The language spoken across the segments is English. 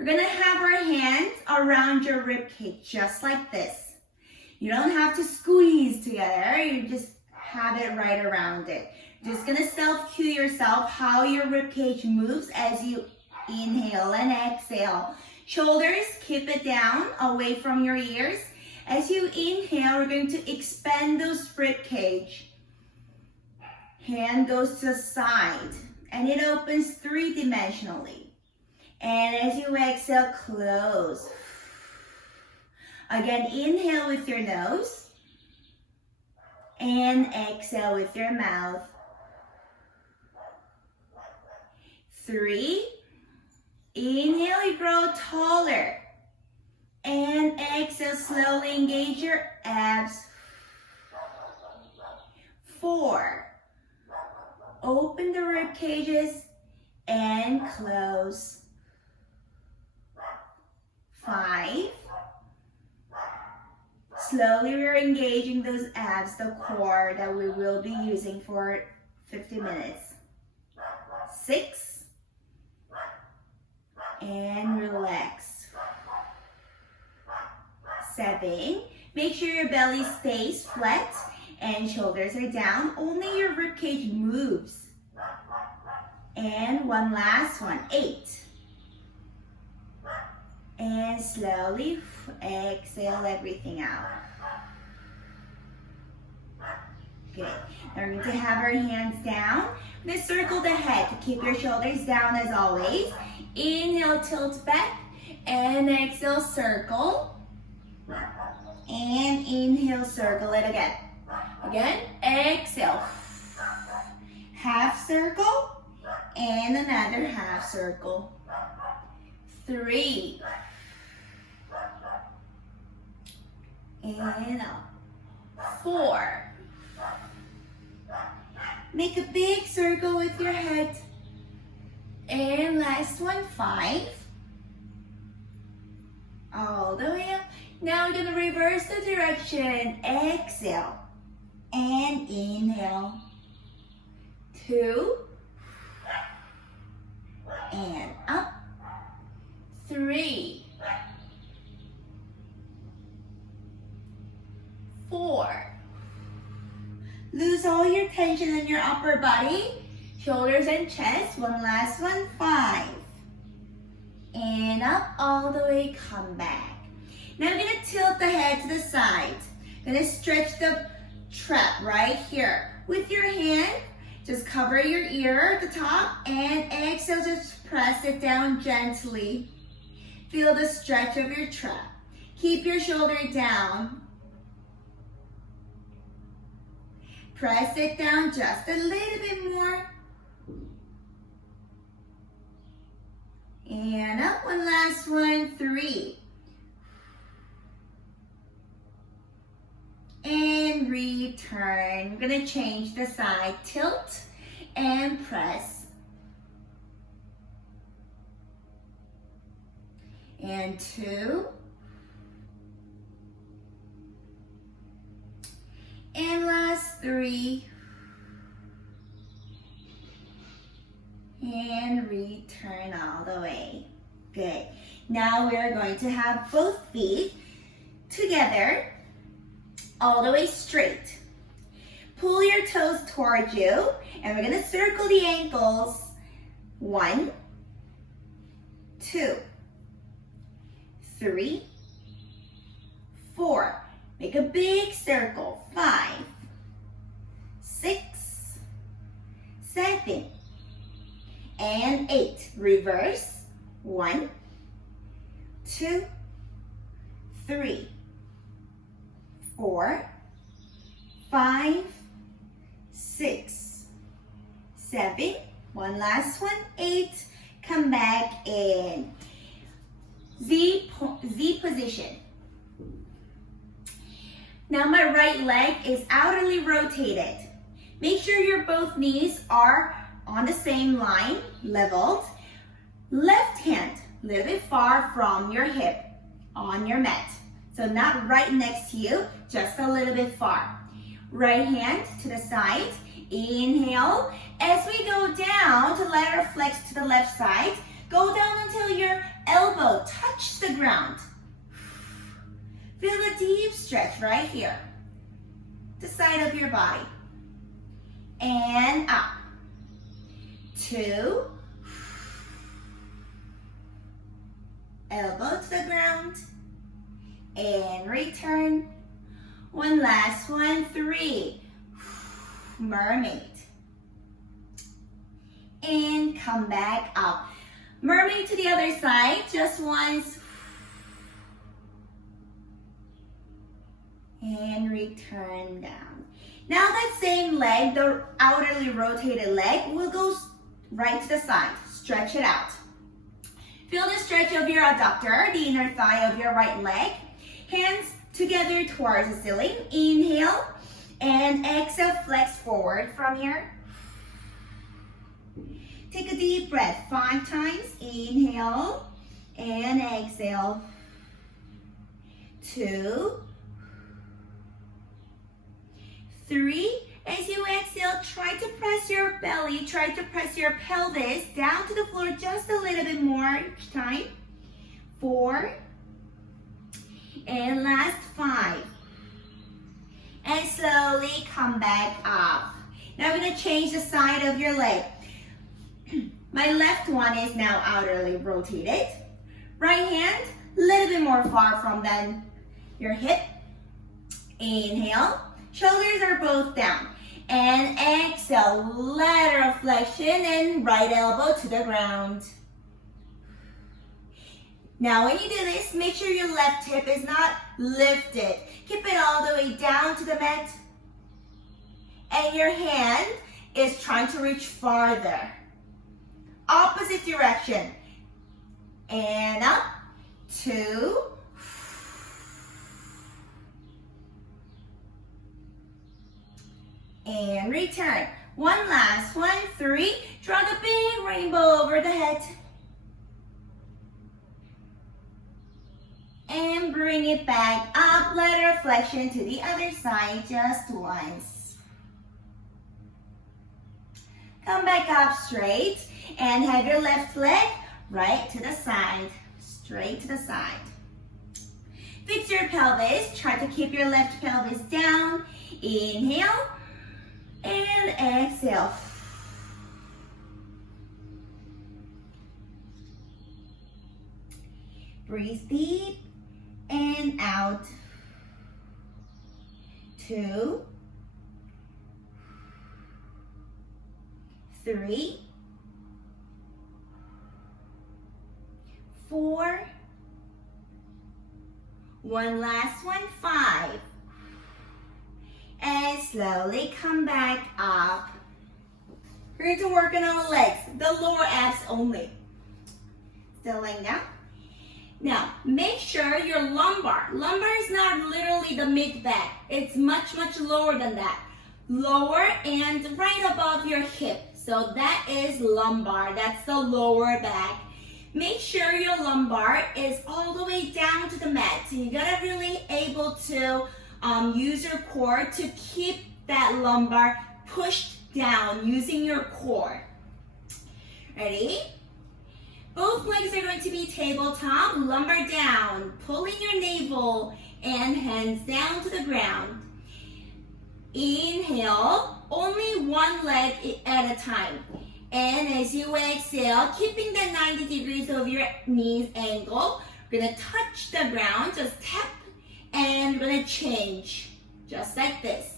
We're gonna have our hands around your rib cage, just like this. You don't have to squeeze together, you just have it right around it. Just gonna self-cue yourself how your rib cage moves as you inhale and exhale. Shoulders, keep it down, away from your ears. As you inhale, we're going to expand those rib cage. Hand goes to the side, and it opens three-dimensionally. And as you exhale, close. Again, inhale with your nose, and exhale with your mouth. 3, inhale, you grow taller. And exhale, slowly engage your abs. 4, open the rib cages and close. 5, slowly we're engaging those abs, the core that we will be using for 50 minutes. 6, and relax. 7, make sure your belly stays flat and shoulders are down, only your rib cage moves. And one last one, 8. And slowly exhale everything out. Good. Now we're going to have our hands down. We're going to circle the head to keep your shoulders down as always. Inhale, tilt back, and exhale, circle. And inhale, circle it again. Again, exhale. Half circle, and another half circle. 3. And up. 4. Make a big circle with your head. And last one, 5. All the way up. Now we're gonna reverse the direction. Exhale. And inhale. 2. And up. 3. 4. Lose all your tension in your upper body, shoulders and chest. One last one, 5. And up, all the way, come back. Now I'm gonna tilt the head to the side. Gonna stretch the trap right here. With your hand, just cover your ear at the top and exhale, just press it down gently. Feel the stretch of your trap. Keep your shoulder down. Press it down just a little bit more. And up, one last one, 3. And return. We're gonna change the side, tilt and press. And 2. And last 3. And return all the way. Good. Now we are going to have both feet together, all the way straight. Pull your toes towards you, and we're gonna circle the ankles. 1, 2, 3, 4. Make a big circle. 5, 6, 7, and 8. Reverse. 1, 2, 3, 4, 5, 6, 7. One last one. 8. Come back in Z position. Now my right leg is outerly rotated. Make sure your both knees are on the same line, leveled. Left hand, a little bit far from your hip on your mat. So not right next to you, just a little bit far. Right hand to the side. Inhale. As we go down to lateral flex to the left side, go down until your elbow ground. Feel a deep stretch right here. The side of your body. And up. 2. Elbow to the ground. And return. One last one. 3. Mermaid. And come back up. Mermaid to the other side, just once. And return down. Now that same leg, the outerly rotated leg, will go right to the side. Stretch it out. Feel the stretch of your adductor, the inner thigh of your right leg. Hands together towards the ceiling. Inhale and exhale, flex forward from here. Take a deep breath 5 times. Inhale and exhale. 2, 3. As you exhale, try to press your belly, try to press your pelvis down to the floor just a little bit more each time. 4. And last 5. And slowly come back up. Now we're going to change the side of your leg. My left one is now outerly rotated. Right hand, a little bit more far from than your hip. Inhale, shoulders are both down. And exhale, lateral flexion and right elbow to the ground. Now when you do this, make sure your left hip is not lifted. Keep it all the way down to the mat. And your hand is trying to reach farther. Opposite direction. And up. 2. And return. One last one. 3. Draw the big rainbow over the head. And bring it back up. Lateral flexion to the other side just once. Come back up straight. And have your left leg right to the side. Straight to the side. Fix your pelvis. Try to keep your left pelvis down. Inhale. And exhale. Breathe deep and out. 2, 3, 4. One last one. 5. And slowly come back up. We're going to work on our legs, the lower abs only. Still laying down. Now, make sure your lumbar is not literally the mid-back. It's much, much lower than that. Lower and right above your hip. So that is lumbar. That's the lower back. Make sure your lumbar is all the way down to the mat. So you gotta really able to use your core to keep that lumbar pushed down using your core. Ready? Both legs are going to be tabletop, lumbar down, pulling your navel and hands down to the ground. Inhale, only one leg at a time. And as you exhale, keeping the 90 degrees of your knees angle, we're gonna touch the ground, just tap, and we're gonna change, just like this.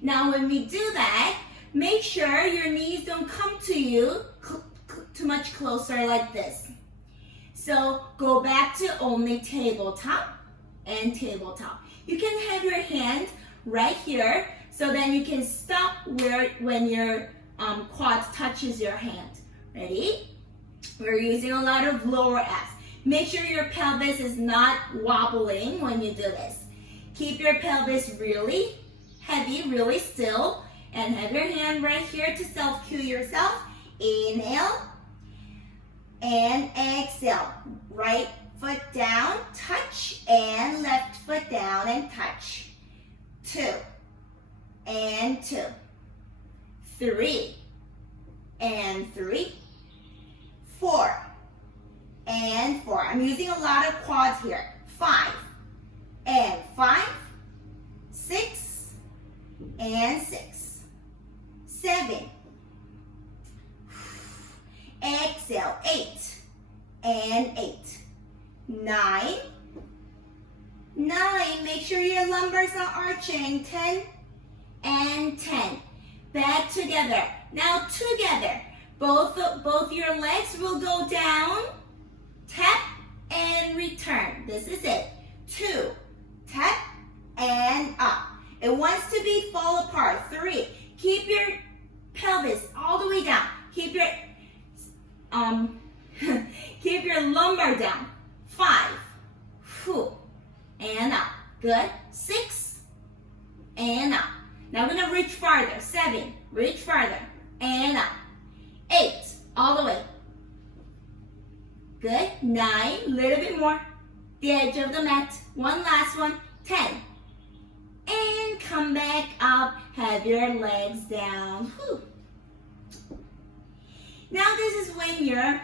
Now when we do that, make sure your knees don't come to you too much closer like this. So go back to only tabletop and tabletop. You can have your hand right here, so then you can stop when your quad touches your hand. Ready? We're using a lot of lower abs. Make sure your pelvis is not wobbling when you do this. Keep your pelvis really heavy, really still, and have your hand right here to self-cue yourself. Inhale and exhale. Right foot down, touch, and left foot down and touch. 2 and 2. 3 and 3. 4 and 4. I'm using a lot of quads here. 5 and 5, 6 and 6, 7. Exhale, 8 and 8, 9. 9, make sure your lumbar's not arching. 10 and 10. Back together. Now together. Both your legs will go down. Tap and return. This is it. 2. Tap and up. It wants to be fall apart. 3. Keep your pelvis all the way down. Keep your keep your lumbar down. 5. And up. Good. 6 and up. Now we're gonna reach farther. 7. Reach farther and up. 8. All the way. Good. 9. Little bit more. The edge of the mat. One last one. 10. And come back up. Have your legs down. Now this is when your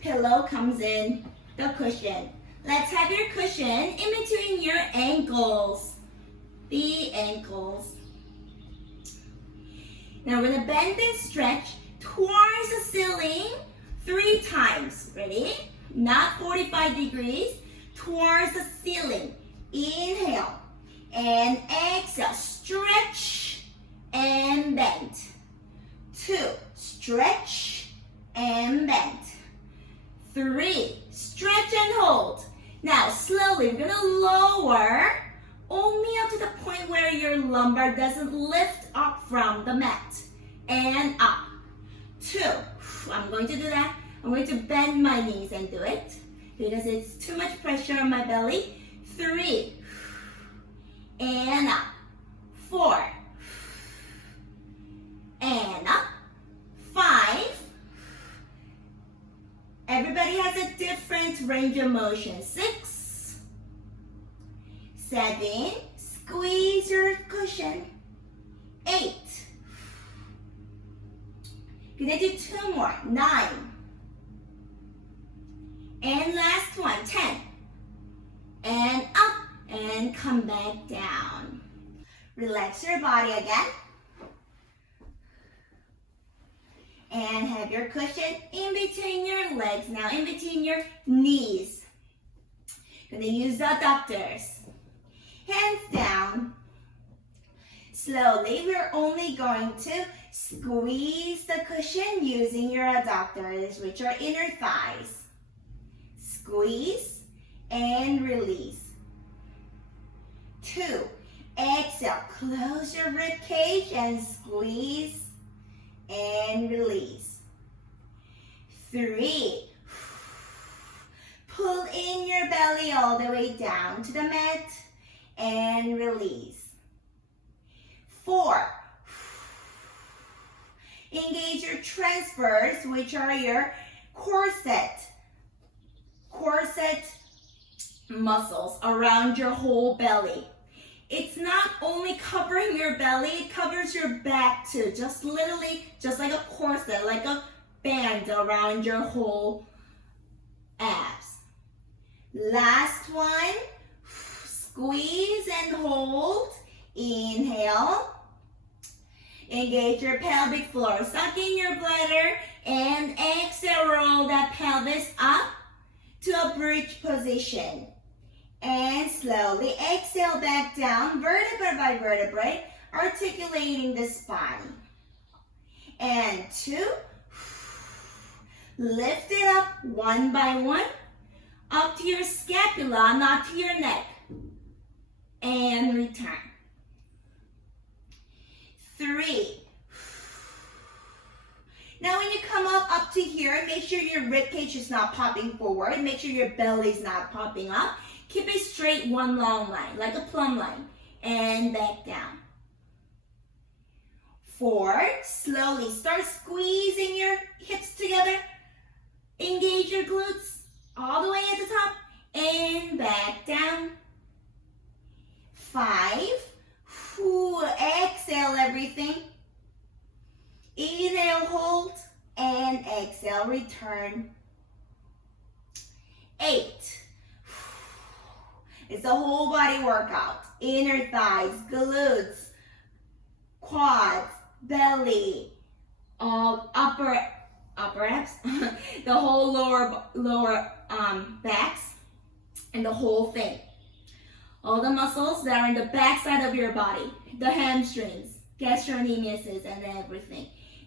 pillow comes in, the cushion. Let's have your cushion in between your ankles. The ankles. Now we're gonna bend and stretch towards the ceiling 3 times. Ready? Not 45 degrees. Towards the ceiling. Inhale and exhale. Stretch and bend. 2. Stretch and bend. 3. Stretch and hold. Now slowly we're gonna lower only up to the point where your lumbar doesn't lift up from the mat. And up. 2. I'm going to do that. I'm going to bend my knees and do it because it's too much pressure on my belly. 3. And up. 4. And up. 5. Everybody has a different range of motion. 6. 7. Squeeze your cushion. 8. Gonna do 2 more. 9. And last one. 10. And up and come back down. Relax your body again. And have your cushion in between your legs. Now in between your knees. Gonna use the adductors. Hands down. Slowly, we're only going to squeeze the cushion using your adductors, which are inner thighs. Squeeze and release. 2. Exhale, close your rib cage and squeeze and release. 3. Pull in your belly all the way down to the mat and release. 4. Engage your transverse, which are your corset muscles around your whole belly. It's not only covering your belly, it covers your back too. Just literally, just like a corset, like a band around your whole abs. Last one, squeeze and hold. Inhale. Engage your pelvic floor. Suck in your bladder and exhale, roll that pelvis up to a bridge position. And slowly exhale back down, vertebra by vertebrae, articulating the spine. And 2, lift it up one by one, up to your scapula, not to your neck. And return. 3. Now when you come up to here, make sure your rib cage is not popping forward. Make sure your belly is not popping up. Keep it straight, one long line, like a plumb line. And back down. 4, slowly start squeezing your hips together. Engage your glutes all the way at the top. And back down. 5, exhale everything. Inhale, hold, and exhale, return. It's a whole body workout. Inner thighs, glutes, quads, belly, upper abs, the whole lower backs, and the whole thing. All the muscles that are in the back side of your body, the hamstrings, gastrocnemiuses, and everything.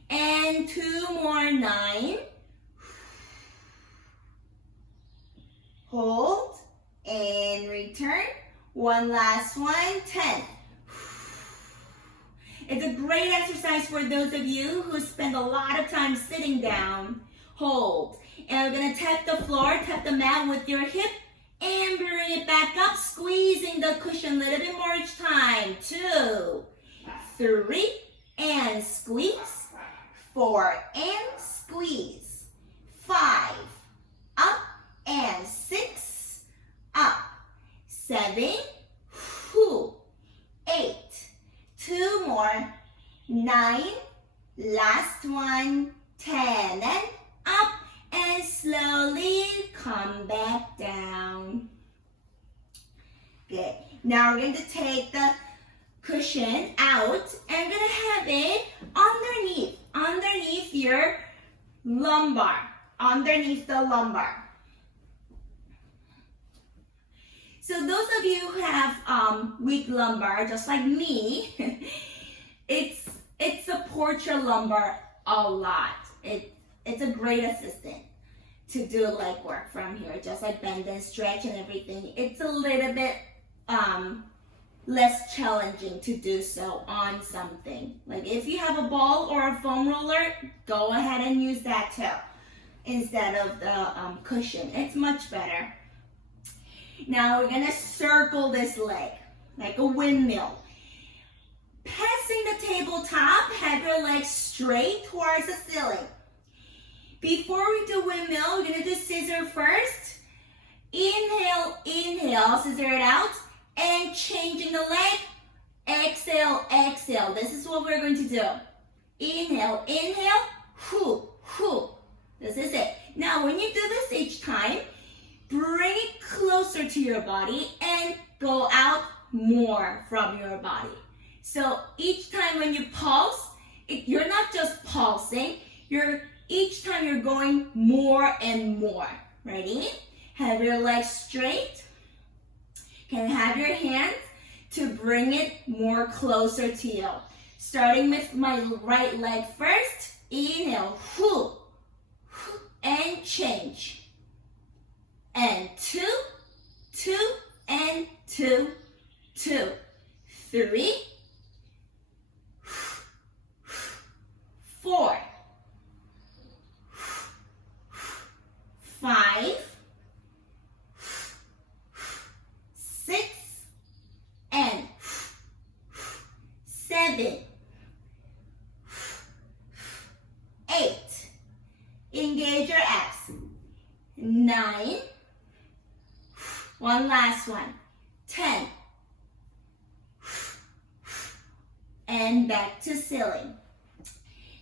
And 2 more, 9. Hold and return. One last one, 10. It's a great exercise for those of you who spend a lot of time sitting down. Hold. And we're going to tap the floor, tap the mat with your hip, and bring it back up, squeezing the cushion a little bit more each time. 2, 3, and squeeze. 4, and squeeze. 5, up, and 6, up. 7, 8, 2 more, 9, last one, 10, and up, and slowly come back down. Good. Now we're going to take the cushion out, and we're going to have it underneath your lumbar, underneath the lumbar. So those of you who have weak lumbar, just like me, it supports your lumbar a lot. It's a great assistant to do leg work from here, just like bend and stretch and everything. It's a little bit less challenging to do so on something. Like if you have a ball or a foam roller, go ahead and use that too, instead of the cushion. It's much better. Now we're gonna circle this leg like a windmill. Passing the tabletop, have your legs straight towards the ceiling. Before we do windmill, we're gonna do scissor first. Inhale, inhale, scissor it out, and changing the leg. Exhale, exhale. This is what we're going to do. Inhale, inhale, whoo, whoo. This is it. Now when you do this each time, bring it closer to your body and go out more from your body. So each time when you pulse, you're not just pulsing, each time you're going more and more. Ready? Have your legs straight. Can have your hands to bring it more closer to you. Starting with my right leg first. Inhale, whoo, whoo, and change. And 2, 2, and 2, 2, 3, 4, 5, 6, and 7, 8. Engage your abs. 9. One last one. 10. And back to ceiling.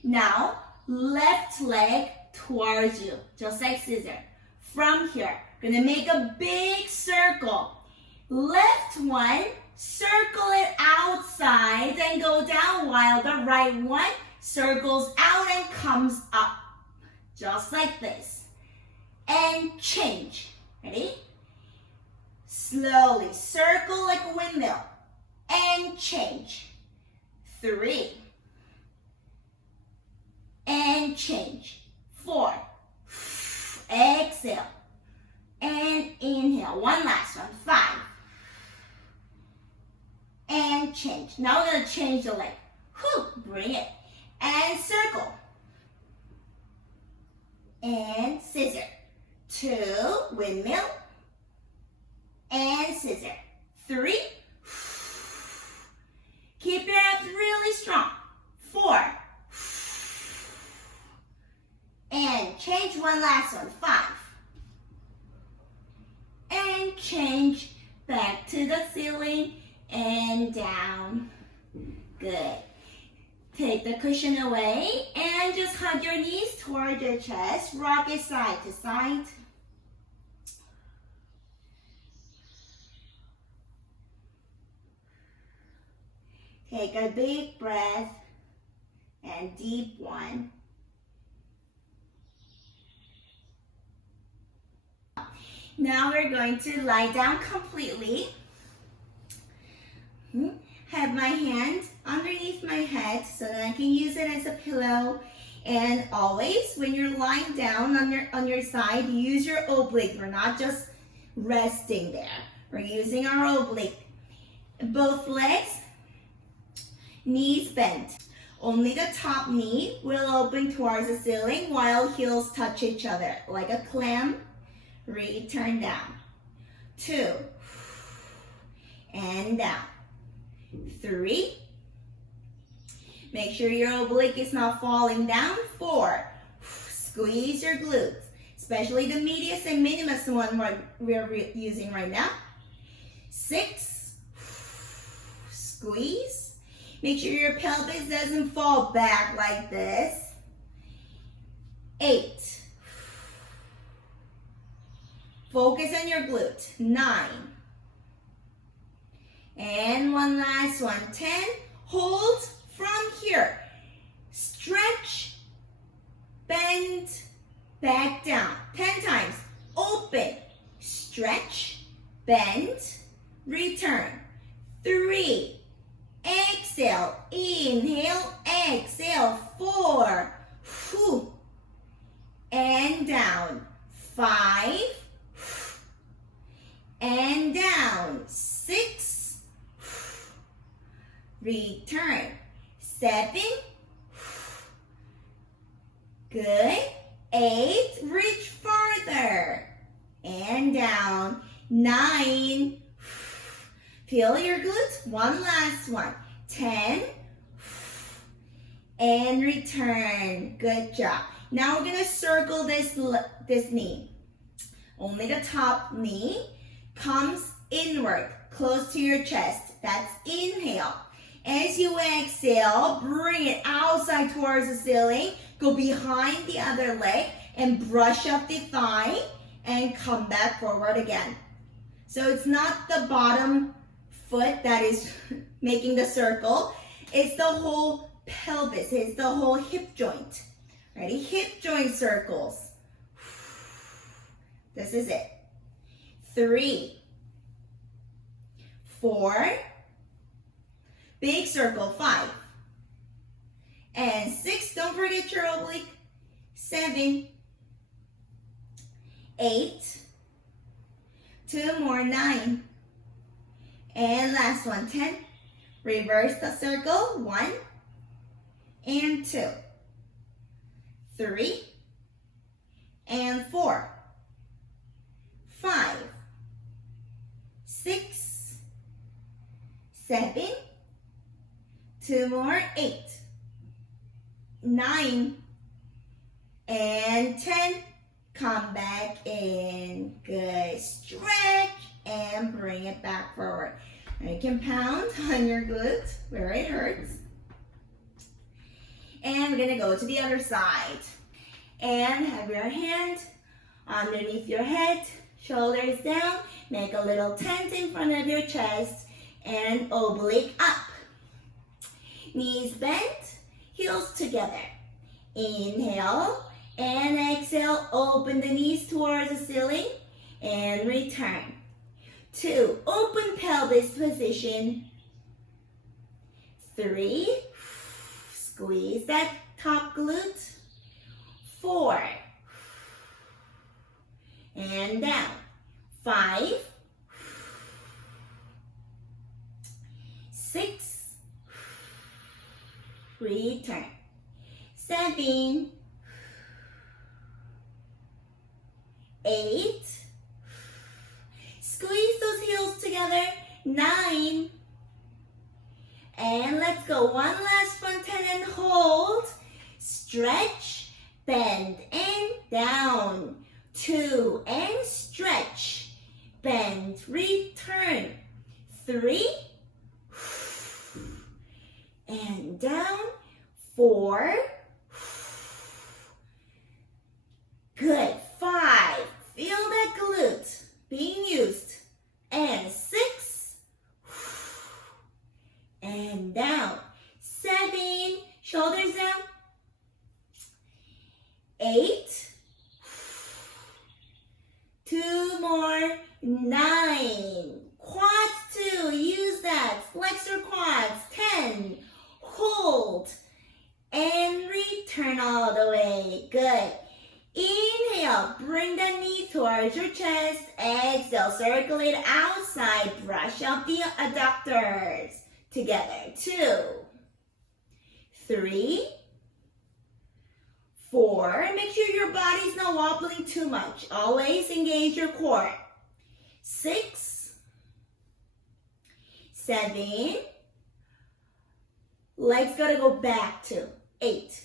Now, left leg towards you, just like scissor. From here, gonna make a big circle. Left one, circle it outside and go down, while the right one circles out and comes up. Just like this. And change. Ready? Slowly circle like a windmill and change. 3 and change. 4. Exhale and inhale. One last one. 5 and change. Now we're going to change the leg. Bring it and circle and scissor. 2 windmill and scissor. 3. Keep your abs really strong. 4. And change. One last one. 5. And change back to the ceiling and down. Good. Take the cushion away and just hug your knees toward your chest. Rock it side to side. Take a big breath and deep one. Now we're going to lie down completely. Have my hand underneath my head so that I can use it as a pillow. And always, when you're lying down on your side, use your oblique. We're not just resting there. We're using our oblique. Both legs, knees bent. Only the top knee will open towards the ceiling while heels touch each other. Like a clam, return down. 2, and down. 3, make sure your oblique is not falling down. 4, squeeze your glutes, especially the medius and minimus one we're using right now. 6, squeeze. Make sure your pelvis doesn't fall back like this. 8, focus on your glute. 9, and one last one. 10, hold from here. Stretch, bend, back down. 10 times. Open, stretch, bend, return. 3, exhale, inhale, exhale. 4, and down. 5, and down. 6, return. 7, good. 8, reach farther, and down. 9, feel your glutes. One last one. 10, and return. Good job. Now we're gonna circle this knee. Only the top knee comes inward, close to your chest. That's inhale. As you exhale, bring it outside towards the ceiling. Go behind the other leg and brush up the thigh and come back forward again. So it's not the bottom foot that is making the circle. It's the whole pelvis. It's the whole hip joint. Ready? Hip joint circles. This is it. 3, 4, big circle. 5, and 6, don't forget your oblique. 7, 8, 2 more. 9, and last one. 10, reverse the circle. 1 and 2, 3 and 4, 5, 6, 7, 2 more. 8, 9, and 10. Come back in. Good. Stretch and bring it back forward. And you can pound on your glutes where it hurts. And we're gonna go to the other side. And have your hand underneath your head, shoulders down. Make a little tent in front of your chest and oblique up. Knees bent, heels together. Inhale and exhale, open the knees towards the ceiling and return. 2, open pelvis position. 3, squeeze that top glute. 4, and down. 5, 6, return. 7, 8, squeeze those heels together. 9, and let's go. One last one. 10, and hold. Stretch, bend, and down. 2, and stretch, bend, return. 3, and down. 4, good. 5, feel that glute being used. And 6, and down. 2 more. 9. Quads 2. Use that. Flex your quads. 10. Hold. And return all the way. Good. Inhale. Bring the knee towards your chest. Exhale. Circulate outside. Brush up the adductors. Together. 2. 3. 4. Make sure your body's not wobbling too much. Always engage your core. 6. 7. Legs gotta go back to 8.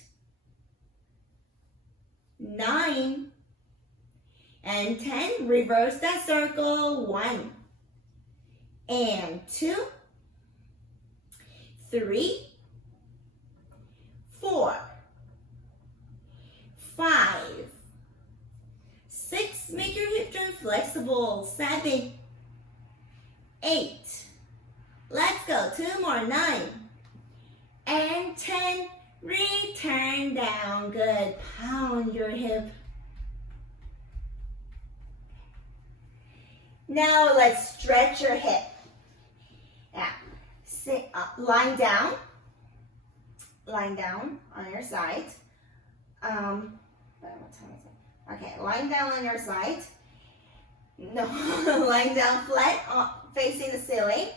9. And 10. Reverse that circle. 1. And 2. 3. 4. 5. 6. Make your hip joint flexible. 7. 8. Let's go. 2 more. 9. And 10. Return down. Good. Pound your hip. Now let's stretch your hip. Now, sit up, lying down. Lying down on your side. Okay, lying down on your side. No, lying down flat, facing the ceiling.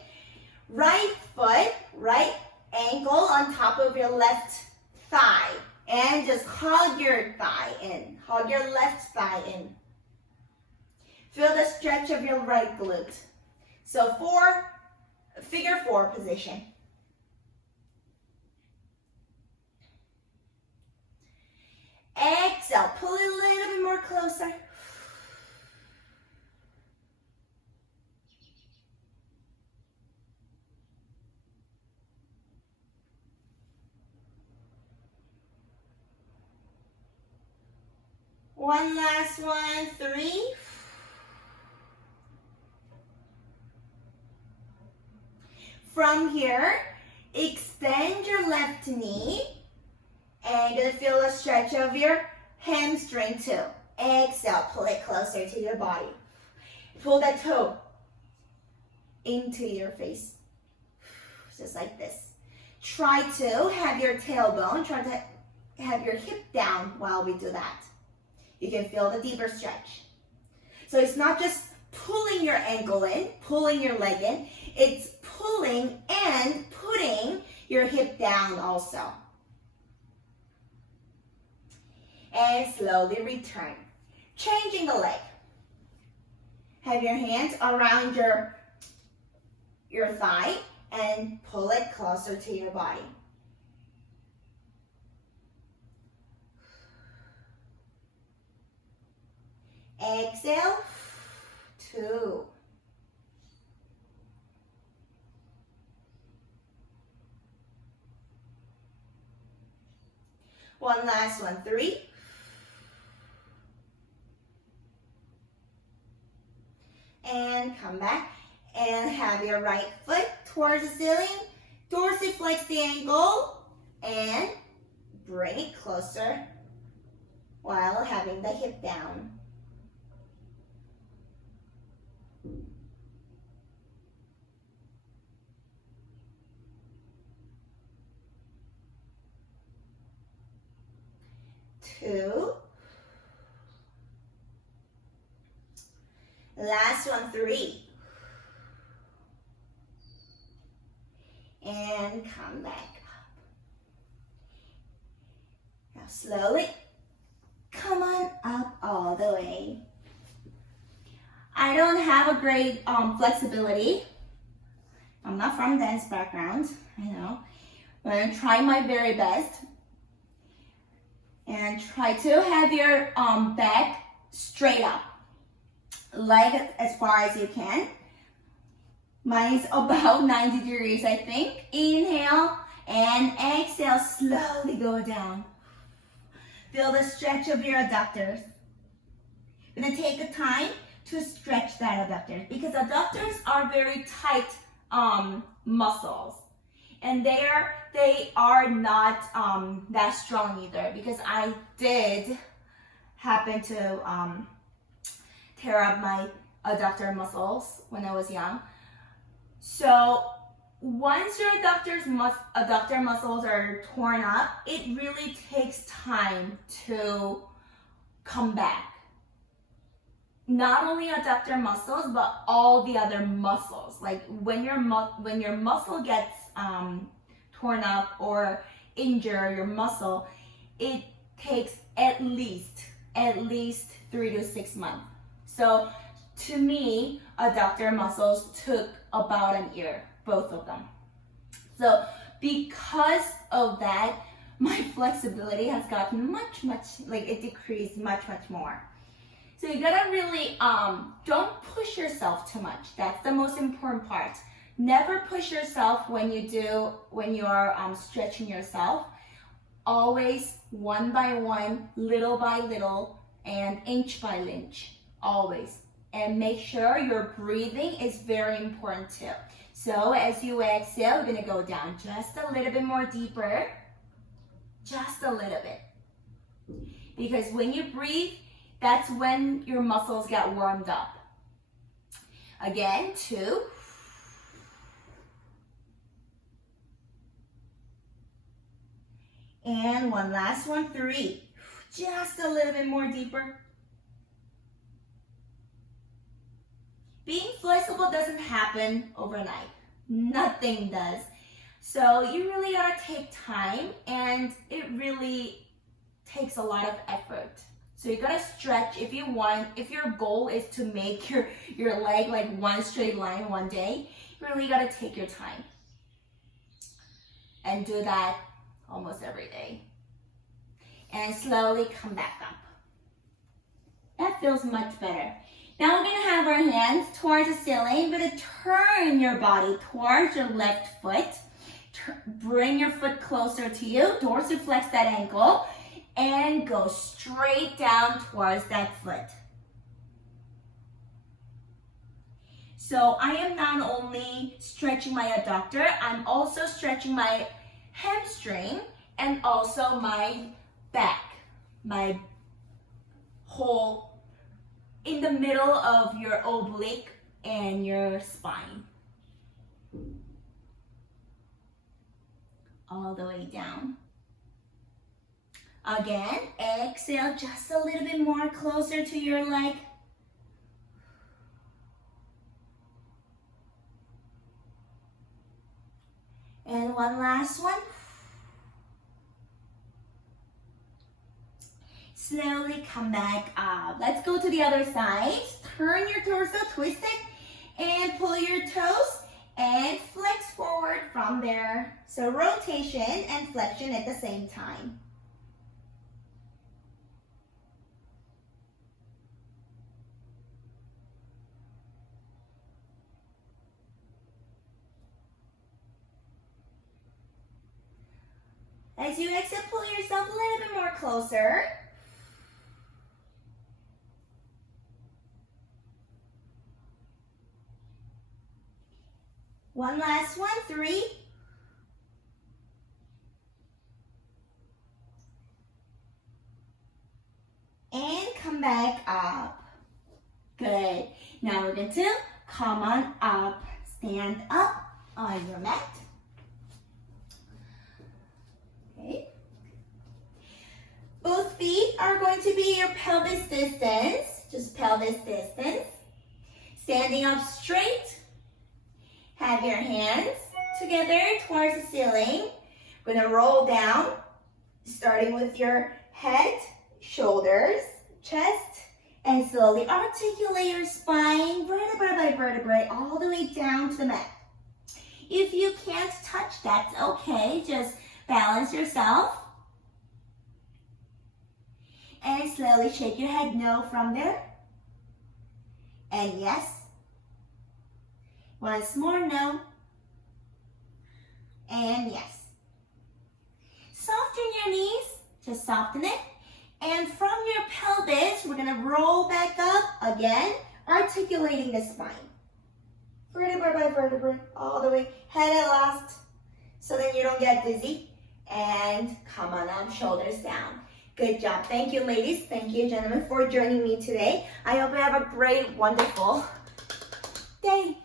Right foot, right ankle on top of your left thigh. And just hug your thigh in. Hug your left thigh in. Feel the stretch of your right glute. So figure 4 position. Exhale, pull it a little bit more closer. One last one, 3. From here, extend your left knee. And you're gonna feel a stretch of your hamstring too. Exhale, pull it closer to your body. Pull that toe into your face. Just like this. Try to have your tailbone, try to have your hip down while we do that. You can feel the deeper stretch. So it's not just pulling your ankle in, pulling your leg in, it's pulling and putting your hip down also. And slowly return. Changing the leg. Have your hands around your thigh and pull it closer to your body. Exhale, 2. One last one, 3. And come back and have your right foot towards the ceiling. Dorsiflex the ankle and bring it closer while having the hip down. Two. Last one, 3. And come back up. Now slowly, come on up all the way. I don't have a great flexibility. I'm not from dance background, I know. I'm gonna try my very best. And try to have your back straight up. Leg as far as you can. Mine is about 90 degrees, I think. Inhale and exhale, slowly go down. Feel the stretch of your adductors. You're gonna take the time to stretch that adductor because adductors are very tight muscles. And they are not that strong either because I did happen to tear up my adductor muscles when I was young. So once your adductor muscles are torn up, it really takes time to come back. Not only adductor muscles, but all the other muscles. Like when your muscle gets torn up or injure your muscle, it takes at least 3 to 6 months. So to me, adductor muscles took about an year, both of them. So because of that, my flexibility has gotten much, like it decreased much more. So you gotta really, don't push yourself too much. That's the most important part. Never push yourself when you're stretching yourself. Always one by one, little by little, and inch by inch, always. And make sure your breathing is very important too. So as you exhale, you're gonna go down just a little bit more deeper, just a little bit. Because when you breathe, that's when your muscles get warmed up. Again, 2. And one last one, 3. Just a little bit more deeper. Being flexible doesn't happen overnight. Nothing does. So you really gotta take time, and it really takes a lot of effort. So you gotta stretch if your goal is to make your leg like one straight line one day, you really gotta take your time. And do that almost every day. And slowly come back up. That feels much better. Now we're gonna have our hands towards the ceiling. We're gonna turn your body towards your left foot. Bring your foot closer to you, dorsiflex that ankle, and go straight down towards that foot. So I am not only stretching my adductor, I'm also stretching my hamstring and also my back, my whole, in the middle of your oblique and your spine. All the way down. Again, exhale just a little bit more closer to your leg. And one last one. Slowly come back up. Let's go to the other side. Turn your torso, twist it, and pull your toes and flex forward from there. So rotation and flexion at the same time. As you exhale, pull yourself a little bit more closer. One last one, 3. And come back up. Good. Now we're going to come on up. Stand up on your mat. Okay. Both feet are going to be your pelvis distance. Just pelvis distance. Standing up straight. Have your hands together towards the ceiling. We're going to roll down, starting with your head, shoulders, chest, and slowly articulate your spine, vertebra by vertebrae, all the way down to the mat. If you can't touch, that's okay. Just balance yourself. And slowly shake your head no from there. And yes. Once more, no. And yes. Soften your knees. Just soften it. And from your pelvis, we're going to roll back up again, articulating the spine. Vertebra by vertebra, all the way. Head at last, so then you don't get dizzy. And come on up, shoulders down. Good job. Thank you, ladies. Thank you, gentlemen, for joining me today. I hope you have a great, wonderful day.